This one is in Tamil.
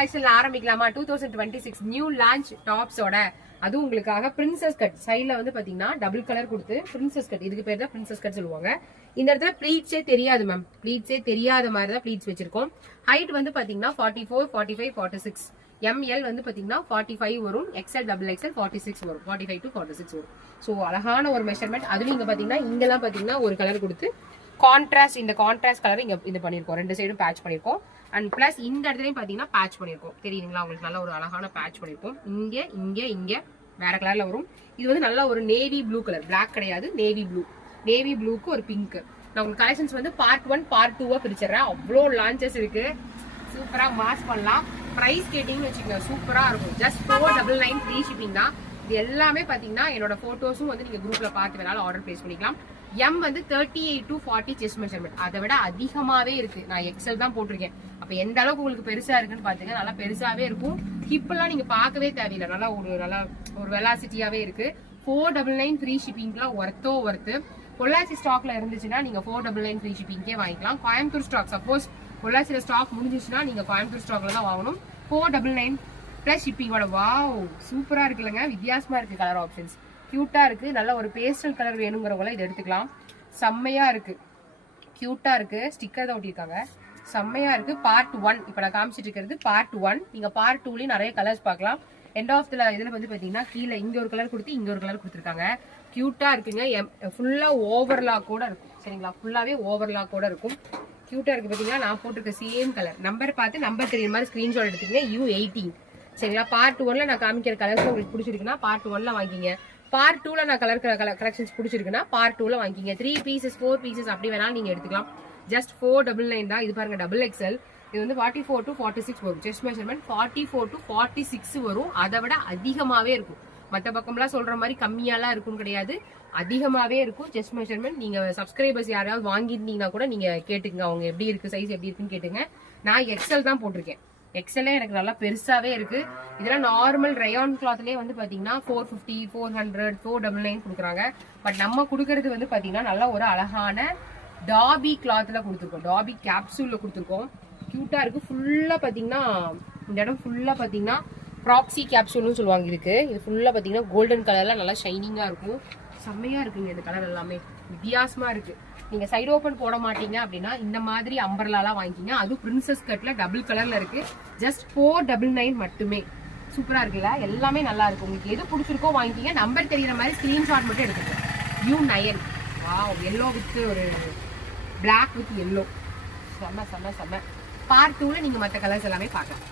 கலெக்ஷன்ல ஆரம்பிக்கலாமா? 2026 நியூ லான்ச் டாப்ஸோட. அதுவும் உங்களுக்காக பிரின்சஸ் கட் சைட்ல வந்து பாத்தீங்கன்னா டபுள் கலர் கொடுத்து பிரின்சஸ் கட், இதுக்கு பேர் தான் பிரின்சஸ் கட் சொல்லுவாங்க. இந்த இடத்துல ப்ளீட்ஸே தெரியாது மேம், ப்ளீட்ஸே தெரியாத மாதிரி தான் ப்ளீட்ஸ் வச்சிருக்கோம். ஹைட் வந்து பாத்தீங்கன்னா 44, 45, 46. ML வந்து பாத்தீங்கன்னா 45 வரும், XL டபுள் XL 46 வரும், 45 to 46 வரும். ஸோ அழகான ஒரு மெஷர்மெண்ட். அதுலயும் இங்க பாத்தீங்கன்னா இங்கெல்லாம் பாத்தீங்கன்னா ஒரு கலர் கொடுத்து கான்ட்ராஸ்ட், இந்த கான்ட்ராஸ்ட் கலர் இங்க இது பண்ணிருக்கோம், ரெண்டு சைடும் பேட்ச் பண்ணிருக்கோம். அண்ட் பிளஸ் இந்த இடத்துலயும் பாத்தீங்கன்னா பேட்ச் பண்ணிருக்கோம், தெரியுதுங்களா உங்களுக்கு? நல்ல ஒரு அழகான பேட்ச் பண்ணிருக்கோம். இங்க இங்க இங்க வேற கலர்ல வரும். இது வந்து நல்ல ஒரு நேவி ப்ளூ கலர், பிளாக் கிடையாது, நேவி ப்ளூ. நேவி ப்ளூக்கு ஒரு பிங்க். நான் உங்களுக்கு கலெக்ஷன்ஸ் வந்து பார்ட் 1 பார்ட் 2 பிரிச்சிடறேன். அவ்வளோ லான்ச்சஸ் இருக்கு, சூப்பரா மாஸ் பண்ணலாம். பிரைஸ் கேட்டிங்கன்னு வச்சுக்கோங்க, சூப்பரா இருக்கும். ஜஸ்ட் 499 ஃப்ரீ ஷிப்பிங் தான். இது எல்லாமே பாத்தீங்கன்னா என்னோட போட்டோஸும் வந்து நீங்க குரூப்ல பார்த்து வேணாலும் ஆர்டர் பிளேஸ் பண்ணிக்கலாம். M வந்து 38 to 40 செஸ்ட் மெஷர்மெண்ட், அதை விட அதிகமாவே இருக்கு. நான் XL தான் போட்டிருக்கேன். அப்ப எந்த அளவுக்கு உங்களுக்கு பெருசா இருக்குன்னு பாத்துங்க, நல்லா பெருசாவே இருக்கும். ஹிப் எல்லாம் நீங்க பார்க்கவே தேவையில்லை, நல்லா ஒரு வெலாசிட்டியாவே இருக்கு. 499 ஃப்ரீ ஷிப்பிங்லாம் ஒர்த்து. பொள்ளாச்சி ஸ்டாக்ல இருந்துச்சுன்னா நீங்க 499 ஃப்ரீ ஷிப்பிங்கே வாங்கிக்கலாம். கோயம்புத்தூர் ஸ்டாக் சப்போஸ் பொள்ளாச்சியில ஸ்டாக் முடிஞ்சிச்சுன்னா நீங்க கோயம்புத்தூர் ஸ்டாக்ல தான் வாங்கணும். 499 பிளஸ் ஷிப்பிங்கோட. வாவ், சூப்பரா இருக்குல்லங்க, வித்தியாசமா இருக்கு கலர் ஆப்ஷன்ஸ், கியூட்டா இருக்கு. நல்ல ஒரு பேஸ்டல் கலர் வேணுங்கிறவங்கள இதை எடுத்துக்கலாம். செம்மையா இருக்கு, கியூட்டா இருக்கு. ஸ்டிக்கர் தான் ஒட்டிருக்காங்க, செம்மையா இருக்கு. பார்ட் 1 இப்ப நான் காமிச்சிட்டு இருக்கிறது பார்ட் 1. நீங்க பார்ட் 2லயும் நிறைய கலர்ஸ் பார்க்கலாம். எண்ட் ஆஃப் இதுல வந்து பாத்தீங்கன்னா கீழே இங்க ஒரு கலர் கொடுத்து இங்க ஒரு கலர் கொடுத்துருக்காங்க. கியூட்டா இருக்குங்க. ஃபுல்லா ஓவர்லாக் கூட இருக்கும், சரிங்களா? ஃபுல்லாவே ஓவர்லாக் கூட இருக்கும். கியூட்டா இருக்கு பாத்தீங்கன்னா. நான் போட்டிருக்க சேம் கலர். நம்பர் பார்த்து நம்பர் தெரியுற மாதிரி ஸ்கிரீன்ஷாட் எடுத்துக்கங்க. U18, சரிங்களா? பார்ட் 1ல நான் காமிக்கிற கலர்ஸ் உங்களுக்கு பிடிச்சிருக்குன்னா பார்ட் 1ல வாங்கிங்க. பார்ட் 2ல நான் கலர் கலெக்ஷன்ஸ் பிடிச்சிருக்குன்னா பார்ட் 2ல வாங்கிங்க. 3 பீசஸ் 4 பீசஸ் அப்படி வேணாலும் நீங்க எடுத்துக்கலாம். ஜஸ்ட் 499 தான். இது பாருங்க டபுள் XL. இது வந்து 44 to 46 வரும். செஸ்ட் மெஷர்மெண்ட் 44 to 46 வரும். அதை விட அதிகமாவே இருக்கும். மற்ற பக்கம்லாம் சொல்ற மாதிரி கம்மியாலாம் இருக்கும் கிடையாது, அதிகமாவே இருக்கும் செஸ்ட் மெஷர்மெண்ட். நீங்க சப்ஸ்கிரைபர்ஸ் யாராவது வாங்கிருந்தீங்கன்னா கூட நீங்க கேட்டுங்க, அவங்க எப்படி இருக்கு, சைஸ் எப்படி இருக்குன்னு கேட்டுங்க. நான் XL தான் போட்டிருக்கேன். XL எனக்கு நல்லா பெருசாவே இருக்கு. இதெல்லாம் நார்மல் ரயான் கிளாத்லயே வந்து பாத்தீங்கன்னா 450, 400, 499 கொடுக்குறாங்க. பட் நம்ம கொடுக்கறது வந்து பாத்தீங்கன்னா நல்லா ஒரு அழகான டாபி கிளாத்ல கொடுத்துருக்கோம், டாபி கேப்சூல்ல கொடுத்துருக்கோம். கியூட்டா இருக்கு. ஃபுல்லா பாத்தீங்கன்னா இந்த இடம் ஃபுல்லா பாத்தீங்கன்னா ப்ராக்சி கேப்சூல்னு சொல்லுவாங்க இதுக்கு. இது ஃபுல்லா பாத்தீங்கன்னா கோல்டன் கலர்ல நல்லா ஷைனிங்கா இருக்கும். செம்மையா இருக்குங்க இந்த கலர் எல்லாமே, வித்தியாசமா இருக்கு. நீங்க சைடு ஓபன் போட மாட்டீங்க அப்படின்னா இந்த மாதிரி அம்பர்லாலாம் வாங்கிக்கிங்க. அதுவும் பிரின்சஸ் கட்ல டபுள் கலர்ல இருக்கு. ஜஸ்ட் 499 மட்டுமே. சூப்பரா இருக்குல்ல, எல்லாமே நல்லா இருக்கு. உங்களுக்கு எது பிடிச்சிருக்கோ வாங்கிக்கிங்க. நம்பர் தெரியுற மாதிரி ஸ்கிரீன்ஷாட் மட்டும் எடுத்துக்கோங்க. U9. வாவ், எல்லோ வித் ஒரு பிளாக் வித் எல்லோ. செம்ம. பார்ட் 2ல நீங்க மற்ற கலர்ஸ் எல்லாமே பார்க்கலாம்.